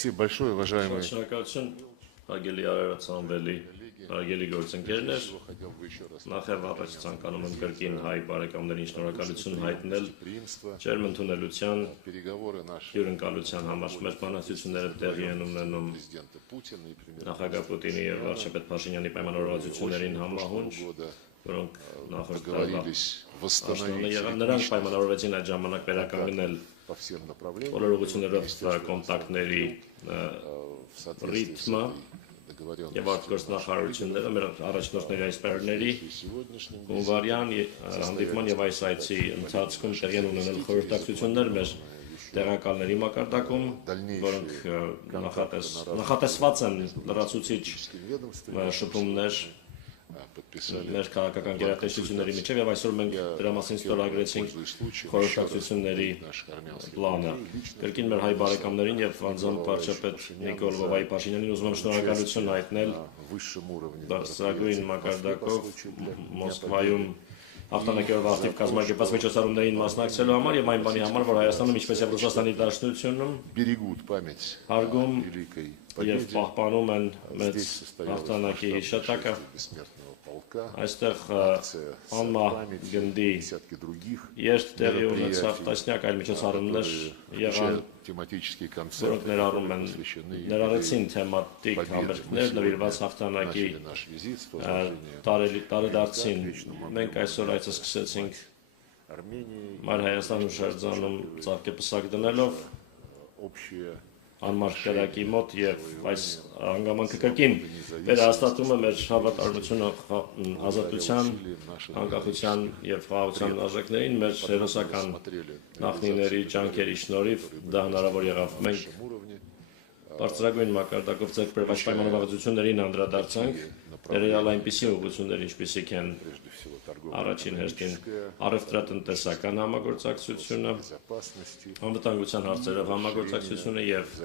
Спасибо большое, уважаемый. Շնորհակալություն, հարգելի Արարատսանվելի, հարգելի գործընկերներ, նախև առաջ ցանկանում եմ կրկին հայ բարեկամներին շնորհակալություն հայտնել ջերմ ընդունելության հյուրընկալության համար։ Մեր բանակցությունները տեղի են ունենում նախագահ Պուտինի և վարչապետ Փաշինյանի պայմանավորվածություններին համահունչ, որոնք նախորդ տարվա պաշտոնը եղան, նրանք պայմանավորվեցին այդ ժամանակ վերականգնել բոլոր ուղղություններով կոնտակտների ռիթմը եւ արտգործնախարարությունները մեր առաջնորդների այս պայմանների հունվարյան հանդիպման եւ այս այցի ընթացքում տեղի են ունենել խորհրդակցություններ մեր տեղակալների մակարդակում, որոնք նախատեսված են լրացուցիչ շփումներ մեր քաղաքական գերատեսչությունների միջև եւ այսօր մենք դրա մասին ստորագրեցինք խորհրդակցությունների պլանը։ Կրկին մեր հայ բարեկամներին եւ անձամբ վարչապետ Նիկոլ Վովայի Փաշինյանին ուզում եմ շնորհակալություն հայտնել բարձրագույն մակարդակով Մոսկվայում հաղթանակներով ակտիվ կազմակերպված միջոցառումներին մասնակցելու համար եւ այն բանի համար, որ Հայաստանում ինչպես եւ Ռուսաստանի Դաշնությունում հարգում եւ պահպանում են մեծ հաղթանակի հիշատակը։ Այստեղ անմա գնդի երթ տեղի ունեցավ տասնյակ այլ միջոցառումներ եղան, որոնք ներառեցին թեմատիկ համերգներ նվիրված հաղթանակի տարեդարձին։ Մենք այսօր այցը սկսեցինք Մայր Հայաստանում շրջանում ծաղկեպսակ դնելով անմար կրակի մոտ եւ այս հանգամանքը կրկին վերահաստատում է մեր հավատարմությունը ազատության, անկախության եւ խաղաղության արժեքներին, մեր հերոսական նախնիների ջանքերի շնորհիվ դա հնարավոր եղավ։ Մենք բարձրագույն մակարդակով ձեռք բերված պայմանավորվածություններին անդրադարձանք, ներառյալ այնպիսի ուղղություններ, ինչպիսիք են առաջին հերթին առևտրատնտեսական համագործակցությունը, անվտանգության հարցերով համագործակցությունը եւ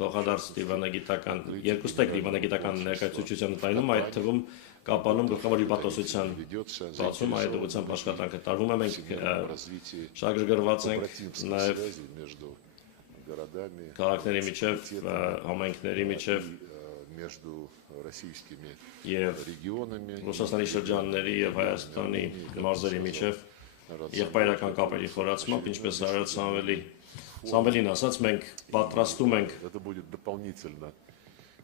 փոխադարձ դիվանագիտական երկուստեք դիվանագիտական ներկայացուցչության տայնում, այդ թվում կապանում գլխավոր հիպատոսության բացում այդ ուղղությամբ աշխատանքը տարվում է։ Մենք շահագրգռված ենք նաեւ քաղաքների միջև, համայնքների միջև եւ Ռուսաստանի շրջանների եւ Հայաստանի մարզերի միջև եղբայրական կապերի խորացմամբ, ինչպես Արարատ Սամվելին ասաց, մենք պատրաստում ենք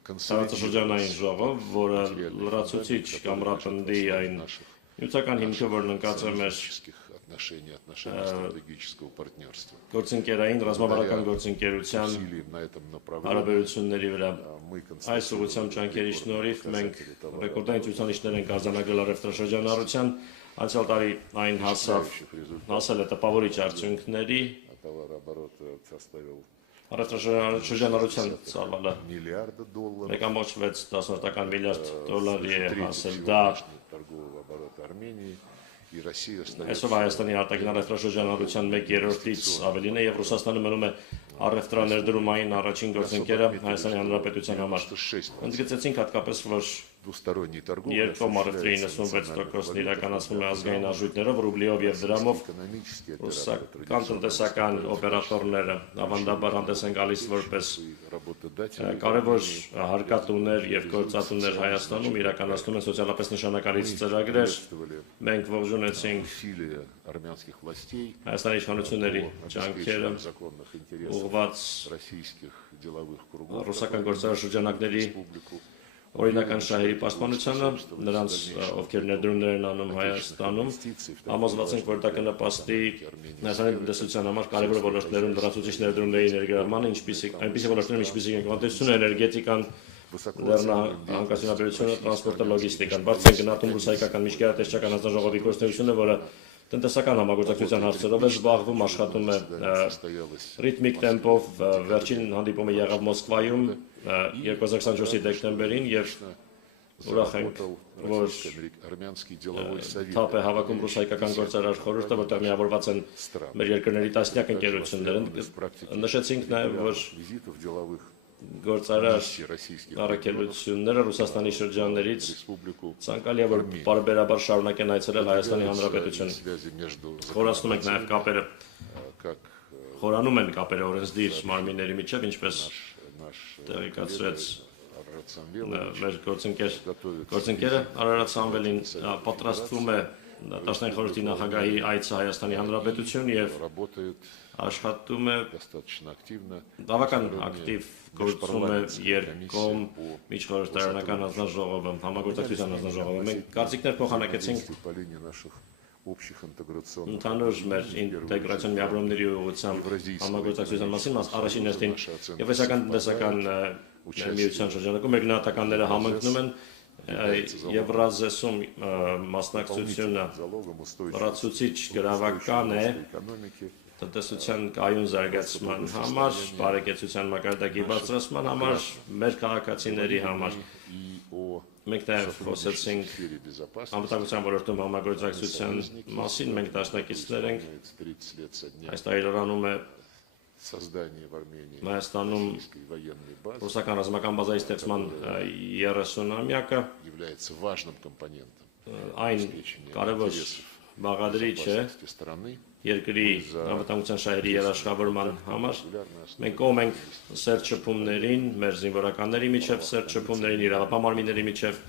տարածաշրջանային ժողով, որը լրացուցիչ կամրապնդի այն նյութական հիմքը, որն ընկած է մեր գործընկերային ռազմավարական գործընկերության հարաբերությունների վրա։ Այս ուղղությամբ ջանքերի շնորհիվ մենք ռեկորդային ցուցանիշներ ենք արձանագրել առևտրաշրջանառության, անցյալ տարի այն հասել է տպավորիչ արդյունքների, առևտրաշրջանառության ծավալը 1.6 միլիարդ դոլարի է հասել, դա այսօր Հայաստանի արտաքին առևտրաշրջանառության 1/3-ից ավելին է եւ Ռուսաստանը մնում է առևտրաներդրումային առաջին գործընկերը Հայաստանի Հանրապետության համար։ Ընդգծեցինք հատկապես, որ երկկողմ առևտրի 96%-ն իրականացվում է ազգային արժույթներով, ռուբլիով եւ դրամով։ Ռուսական տնտեսական օպերատորները ավանդաբար հանդես են գալիս որպես կարևոր հարկատուներ եւ գործատուներ Հայաստանում, իրականացնում են սոցիալապես նշանակալից ծրագրեր։ Մենք ողջունեցինք Հայաստանի իշխանությունների ջանքերը ուղղված ռուսական գործարար շրջանակների օրինական շահերի պաշտպանությանը, նրանց ովքեր ներդրումներ են անում Հայաստանում, համոզված ենք, որ դա կնպաստի Հայաստանի տնտեսության համար կարևոր ոլորտներում լրացուցիչ ներդրումների ներգրավմանը, այնպիսի ոլորտներում, ինչպիսիք են տնտեսությունը, էներգետիկան, լեռնահանգստությունաբերությունը, տրանսպորտը, լոգիստիկան։ Բարձր են գնահատում ռուս-հայկական միջգերատեսչական հանձնաժողովի գործունեությունը, որը տնտեսական համագործակցության հարցերով է զբաղվում, աշխատում է ռիթմիկ տեմպով, վերջին հանդիպումը եղավ Մոսկվայում 2024-ի դեկտեմբերին եւ ուրախ ենք, որ թափ է հավաքում ռուս-հայկական գործարար խորհուրդը, որտեղ միավորված են մեր երկրների տասնյակ ընկերություններ։ Նշեցինք նաեւ, որ գործարար առաքելությունները Ռուսաստանի շրջաններից ցանկալի է, որ բարբերաբար շարունակեն այցելել Հայաստանի Հանրապետություն։ Խորացնում ենք նաև կապերը խորանում են կապերը օրենսդիր մարմինների միջև, ինչպես տեղեկացրեց մեր գործընկերը Արարատ Սամվելին, պատրաստվում է Դաշնային խորհրդի նախագահի այցը Հայաստանի Հանրապետություն եւ աշխատում է բավական ակտիվ գործում է երկկողմ միջխորհրդարանական հանձնաժողովը, համագործակցության հանձնաժողովը։ Մենք կարծիքներ փոխանակեցինք ընդհանուր մեր ինտեգրացիոն միավորումների ուղղությամբ համագործակցության մասին, առաջին հերթին եվրասիական տնտեսական միության շրջանակում մեր գնահատականները համընկնում են Եվրազեսում մասնակցությունը լրացուցիչ գրավական է տնտեսության կայուն զարգացման համար, բարեկեցության մակարդակի բարձրացման համար, մեր քաղաքացիների համար։ Մենք նաև խոսեցինք անվտանգության ոլորտում համագործակցության մասին, մենք դաշնակիցներ ենք, այս տարի լրանում է Հայաստանում ռուսական ռազմական բազայի ստեղծման 30-ամյակը, այն կարևոր բաղադրիչ է երկրի անվտանգության շահերի երաշխավորման համար։ Մենք կողմ ենք սերտ շփումներին, մեր զինվորականների միջև սերտ շփումներին, իրավապահ մարմինների միջև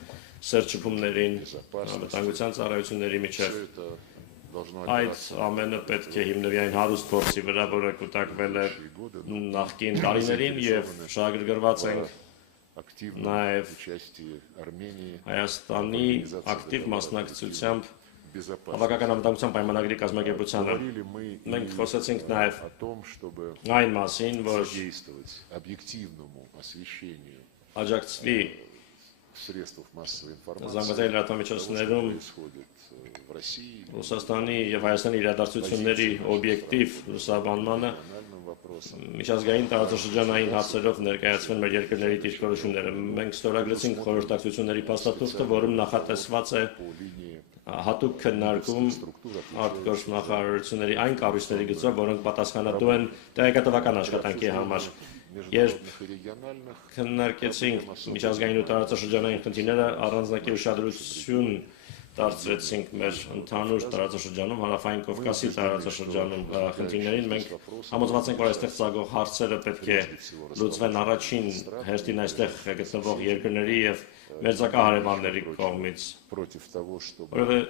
սերտ շփումներին, անվտանգության ծառայությունների միջև։ Այդ ամենը պետք է հիմնվի այն հարուստ փորձի վրա, որը կուտակվել է նախկին տարիներին եւ շահագրգռված ենք նաև Հայաստանի ակտիվ մասնակցությամբ Հավաքական անվտանգության պայմանագրի կազմակերպությանը։ Մենք խոսեցինք նաև այն մասին, որ աջակցվի զանգվածային լրատվամիջոցներում Ռուսաստանի եւ Հայաստանի իրադարձությունների օբյեկտիվ լուսաբանմանը միջազգային տարածաշրջանային հարցերով ներկայացվեն մեր երկրների դիրքորոշումները։ Մենք ստորագրեցինք խորհրդակցությունների փաստաթուղթը, որում նախատեսված է հատուկ քննարկում արտգործ նախարարությունների այն կառույցների գծով, որոնք պատասխանատու են տեղեկատվական աշխատանքի համար։ Երբ քննարկեցինք միջազգային ու տարածաշրջանային խնդիրները, առանձնակի ուշադրություն դարձրեցինք մեր ընդհանուր տարածաշրջանում, Հարավային Կովկասի տարածաշրջանում խնդիրներին, մենք համոզված ենք, որ այստեղ ծագող հարցերը պետք է լուծվեն առաջին հերթին այստեղ գտնվող երկրների եւ մերձակա հարևանների կողմից, որովհետեւ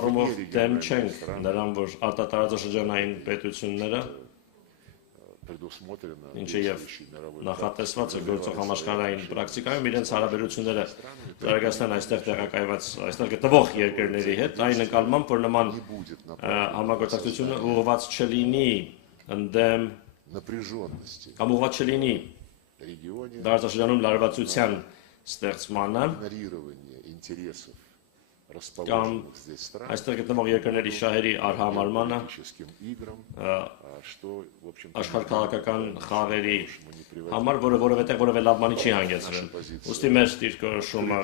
առումով դեմ չենք նրան, որ արտատարածաշրջանային պետությունները, ինչը եւ նախատեսված է գործող համաշխարհային պրակտիկայում իրենց հարաբերությունները զարգացնեն այստեղ տեղակայված, այստեղ գտնվող երկրների հետ, այն նկատմամբ, որ նման համագործակցությունը ուղղված չլինի ընդդեմ կամ ուղղված չլինի տարածաշրջանում լարվածության ստեղծմանը կամ այստեղ գտնվող երկրների շահերի արհամարմանը աշխարհքաղաքական խաղերի համար, որը որևէ լավ բանի չի հանգեցրել։ Ուստի մեր դիրքորոշումը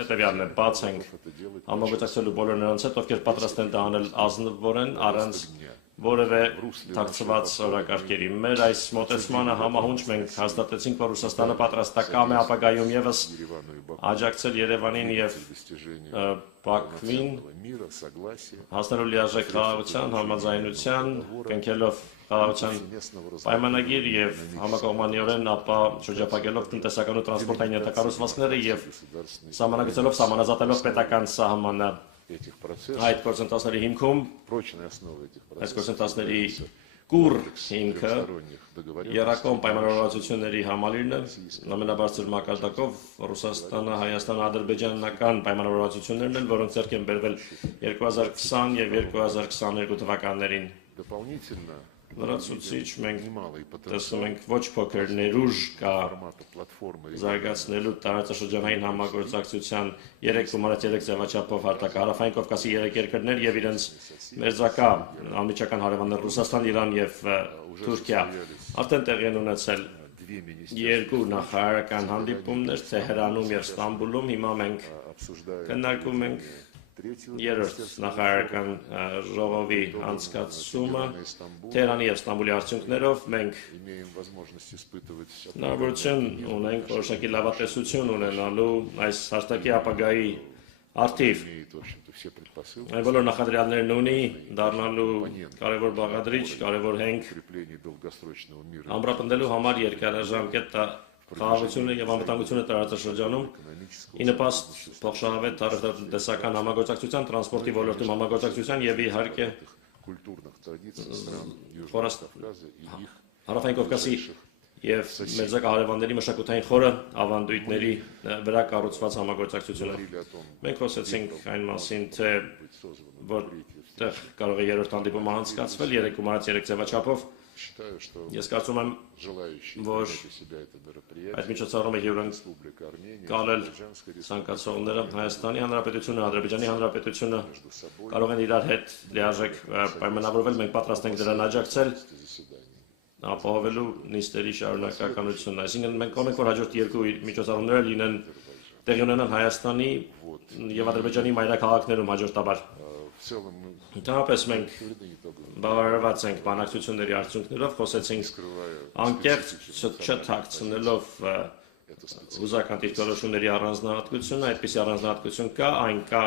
հետևյալն է, բաց ենք համագործակցելու բոլոր նրանց հետ, ովքեր պատրաստ են դա անել ազնվորեն, առանց որևէ թաքցված օրակարգերի։ Մեր այս մոտեցմանը համահունչ մենք հաստատեցինք, որ Ռուսաստանը պատրաստակամ է ապագայում եւս աջակցել Երևանին եւ Բաքվին հասնելու լիարժեք խաղաղության, համաձայնության, կնքելով խաղաղության պայմանագիր եւ համակողմանիորեն ապա շրջափակելով տնտեսական ու տրանսպորտային ենթակառուցվածքները եւ սահմանագծելով սահմանազատելով պետական սահմանը։ Այդ գործընթացների հիմքում այս գործընթացների կուռ հիմքը երակոմ պայմանավորվածությունների համալիրն է, ամենաբարձր մակարդակով Ռուսաստանը, Հայաստանը, ադրբեջանական պայմանավորվածություններն են, որոնք ձեռք են բերվել 2020 եւ 2022 թվականներին։ Լրացուցիչ մենք տեսնում ենք ոչ փոքր ներուժ կա զարգացնելու տարածաշրջանային համագործակցության 3 ձևաչափով հարթակը Հարավային Կովկասի 3 երկրներ եւ իրենց մերձակա անմիջական հարևաններ Ռուսաստան, Իրան եւ Թուրքիա արդեն տեղի են ունեցել երկու նախարարական հանդիպումներ Թեհրանում եւ Ստամբուլում։ Հիմա մենք քննարկում ենք երրորդ նախարարական ժողովի անցկացումը Թեհրանի եւ Ստամբուլի արդյունքներով մենք հնարավորություն ունենք որոշակի լավատեսություն ունենալու այս հաստատի ապագայի Արդիվ այն բոլոր նախադրյալներն ունի դառնալու կարևոր բաղադրիչ, կարևոր հենք ամրապնդելու համար երկարաժամկետ խաղաղությունը եւ անվտանգությունը տարածաշրջանում ի նպաստ փոխշահավետ տարածաշրջանական համագործակցության, տրանսպորտի ոլորտում համագործակցության եւ իհարկե Հարավային Կովկասի եւ Մերձակա հարևանների մշակութային խորը ավանդույթների վրա կառուցված համագործակցությունը։ Մենք խոսեցինք այն մասին, թե որտեղ կարող է երրորդ հանդիպումը անցկացվել 3+3 ձևաչափով։ Ես կարծում եմ, որ այդ միջոցառումը հյուրընկալել ցանկացողները Հայաստանի Հանրապետությունը, Ադրբեջանի Հանրապետությունը կարող են իրար հետ լիարժեք պայմանավորվել, մենք պատրաստ ենք դրան աջակցել ապահովելու նիստերի շարունակականությունն։ Այսինքն մենք կողմենք, որ հաջորդ երկու միջոցառումները լինեն տեղի ունենան Հայաստանի եւ Ադրբեջանի մայրաքաղաքներում հաջորդաբար։ Ընդհանրապես մենք բավարարված ենք բանակցությունների արդյունքներով, խոսեցինք անկեղծ չթաքցնելով հուզական դիրքորոշումների առանձնահատկությունը, այդպիսի առանձնահատկություն կա, այն կա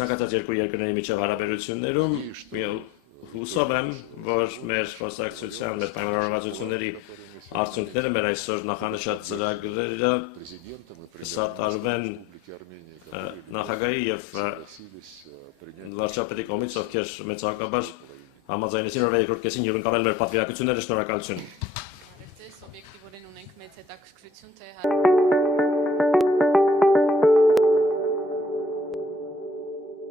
ցանկացած երկու երկրների միջև հարաբերություններում, հուսով եմ, որ մեր խոսակցության, մեր պայմանավորվածությունների արդյունքները, մեր այսօր նախանշած ծրագրերը սատարվեն նախագահի եւ վարչապետի կողմից, ովքեր մեծակաբար համաձայնեցին օրվա երկրորդ կեսին հյուրընկալել մեր պատվիրակությունները, շնորհակալություն։